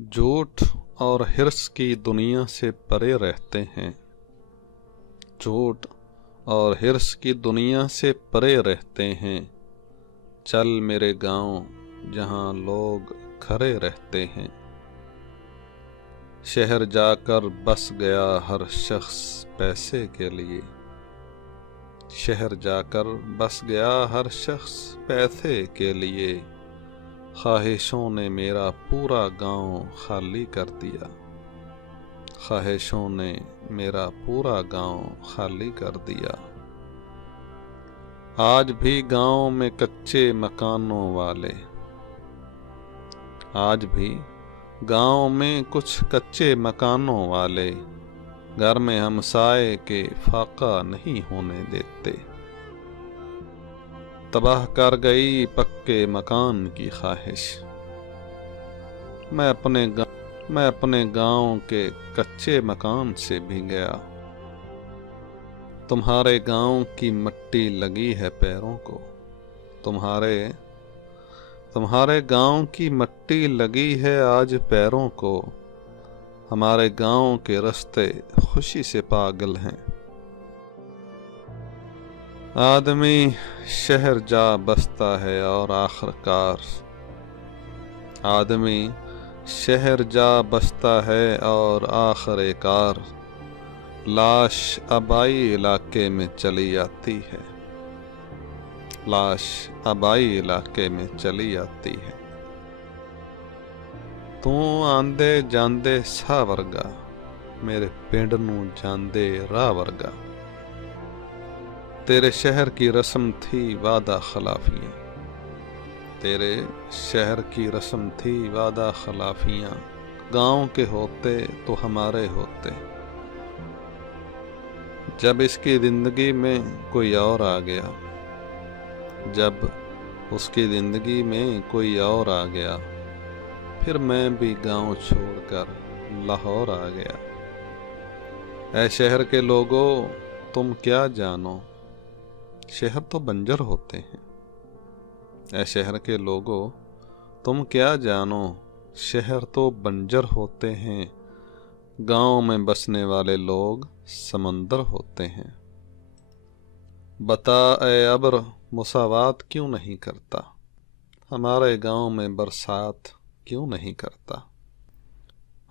झूठ और हिर्स की दुनिया से परे रहते हैं। झूठ और हिर्स की दुनिया से परे रहते हैं। चल मेरे गांव जहां लोग खरे रहते हैं। शहर जाकर बस गया हर शख्स पैसे के लिए। शहर जाकर बस गया हर शख्स पैसे के लिए। ख्वाहिशों ने मेरा पूरा गांव खाली कर दिया। ख्वाहिशों ने मेरा पूरा गांव खाली कर दिया। आज भी गांव में कच्चे मकानों वाले, आज भी गांव में कुछ कच्चे मकानों वाले घर में हमसाए के फाका नहीं होने देते। तबाह कर गई पक्के मकान की ख्वाहिश। मैं अपने गांव के कच्चे मकान से भी गया। तुम्हारे गांव की मिट्टी लगी है पैरों को। तुम्हारे गांव की मिट्टी लगी है आज पैरों को। हमारे गांव के रास्ते खुशी से पागल हैं। आदमी शहर जा बसता है और आदमी शहर जा बसता है और आखिरकार लाश आबाई इलाके में चली आती है। लाश आबाई इलाके में चली आती है। तू आंदे जांदे सा वर्गा, मेरे पिंड नू जांदे राह वर्गा। तेरे शहर की रस्म थी वादा खिलाफियाँ। तेरे शहर की रस्म थी वादा खिलाफियाँ। गांव के होते तो हमारे होते। जब इसकी जिंदगी में कोई और आ गया, जब उसकी जिंदगी में कोई और आ गया, फिर मैं भी गांव छोड़कर लाहौर आ गया। ऐ शहर के लोगों तुम क्या जानो, शहर तो बंजर होते हैं। ऐ शहर के लोगों तुम क्या जानो, शहर तो बंजर होते हैं। गांव में बसने वाले लोग समंदर होते हैं। बता ऐ अब्र मुसावात क्यों नहीं करता, हमारे गांव में बरसात क्यों नहीं करता।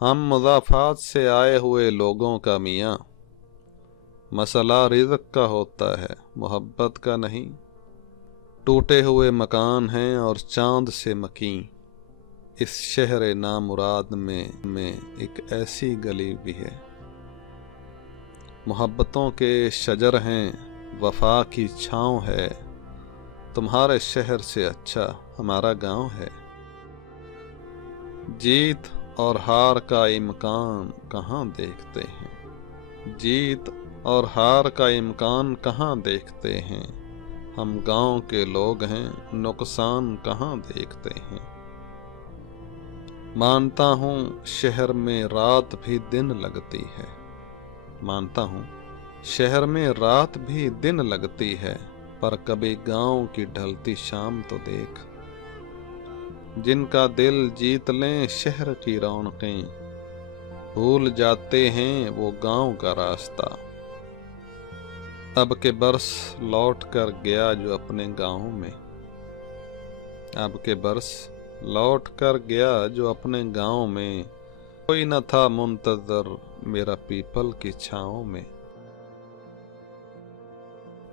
हम मुज़ाफ़ात से आए हुए लोगों का मियाँ, मसला रिज़्क़ का होता है मोहब्बत का नहीं। टूटे हुए मकान हैं और चांद से मकीं। इस शहर नामुराद में एक ऐसी गली भी है। मोहब्बतों के शजर हैं, वफा की छाँव है। तुम्हारे शहर से अच्छा हमारा गांव है। जीत और हार का इम्कान कहाँ देखते हैं। जीत और हार का इम्कान कहाँ देखते हैं। हम गांव के लोग हैं, नुकसान कहाँ देखते हैं। मानता हूँ शहर में रात भी दिन लगती है। मानता हूँ शहर में रात भी दिन लगती है, पर कभी गांव की ढलती शाम तो देख। जिनका दिल जीत लें शहर की रौनकें, भूल जाते हैं वो गांव का रास्ता। अब के बरस लौट कर गया जो अपने गांव में। अब के बरस लौट कर गया जो अपने गांव में। कोई न था मुंतजर मेरा पीपल की छाँव में।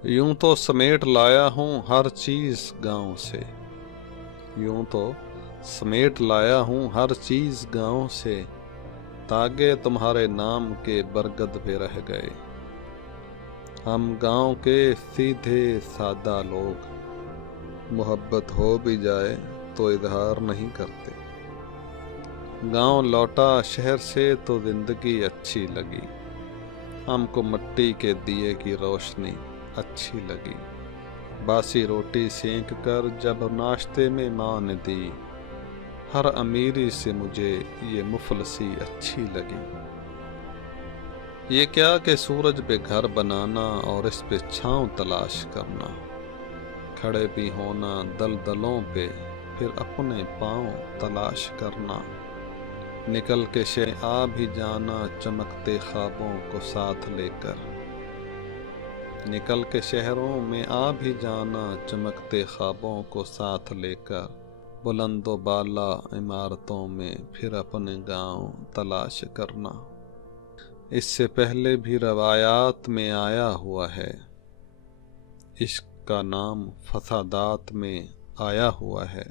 यूं तो समेट लाया हूँ हर चीज गांव से। यूं तो समेट लाया हूँ हर चीज गांव से। तागे तुम्हारे नाम के बरगद पे रह गए। हम गांव के सीधे सादा लोग, मोहब्बत हो भी जाए तो इजहार नहीं करते। गांव लौटा शहर से तो जिंदगी अच्छी लगी। हमको मिट्टी के दिए की रोशनी अच्छी लगी। बासी रोटी सेंक कर जब नाश्ते में माँ ने दी, हर अमीरी से मुझे ये मुफलसी अच्छी लगी। ये क्या कि सूरज पे घर बनाना और इस पे छांव तलाश करना। खड़े भी होना दलदलों पे, फिर अपने पांव तलाश करना। निकल के शहर आ भी जाना चमकते ख्वाबों को साथ लेकर। निकल के शहरों में आ भी जाना चमकते ख्वाबों को साथ लेकर। बुलंदो बाला इमारतों में फिर अपने गांव तलाश करना। इससे पहले भी रवायात में आया हुआ है, इश्क का नाम फसादात में आया हुआ है।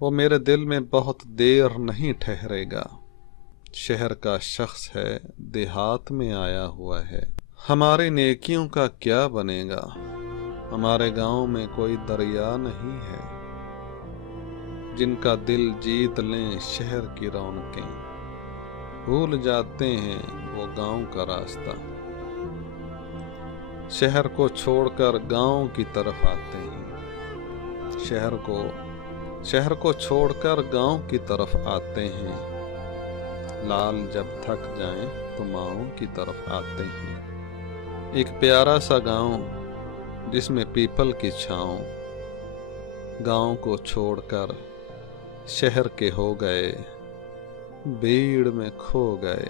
वो मेरे दिल में बहुत देर नहीं ठहरेगा। शहर का शख्स है, देहात में आया हुआ है। हमारी नेकियों का क्या बनेगा? हमारे गांव में कोई दरिया नहीं है। जिनका दिल जीत लें शहर की रौनकें, भूल जाते हैं वो गांव का रास्ता। शहर को छोड़कर गांव की तरफ आते हैं। शहर को छोड़कर गांव की तरफ आते हैं। लाल जब थक जाएं तो माओं की तरफ आते हैं। एक प्यारा सा गांव जिसमें पीपल की छाँव। गांव को छोड़कर शहर के हो गए, भीड़ में खो गए।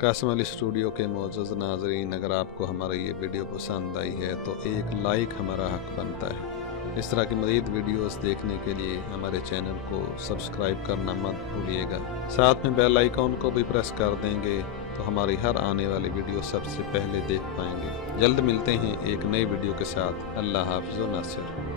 कासिम अली स्टूडियो के मौजूद नाज़रीन, अगर आपको हमारा ये वीडियो पसंद आई है तो एक लाइक हमारा हक बनता है। इस तरह की मज़ीद वीडियोस देखने के लिए हमारे चैनल को सब्सक्राइब करना मत भूलिएगा। साथ में बेल आइकॉन को भी प्रेस कर देंगे तो हमारी हर आने वाली वीडियो सबसे पहले देख पाएंगे। जल्द मिलते हैं एक नई वीडियो के साथ। अल्लाह हाफ़िज़ व नासिर।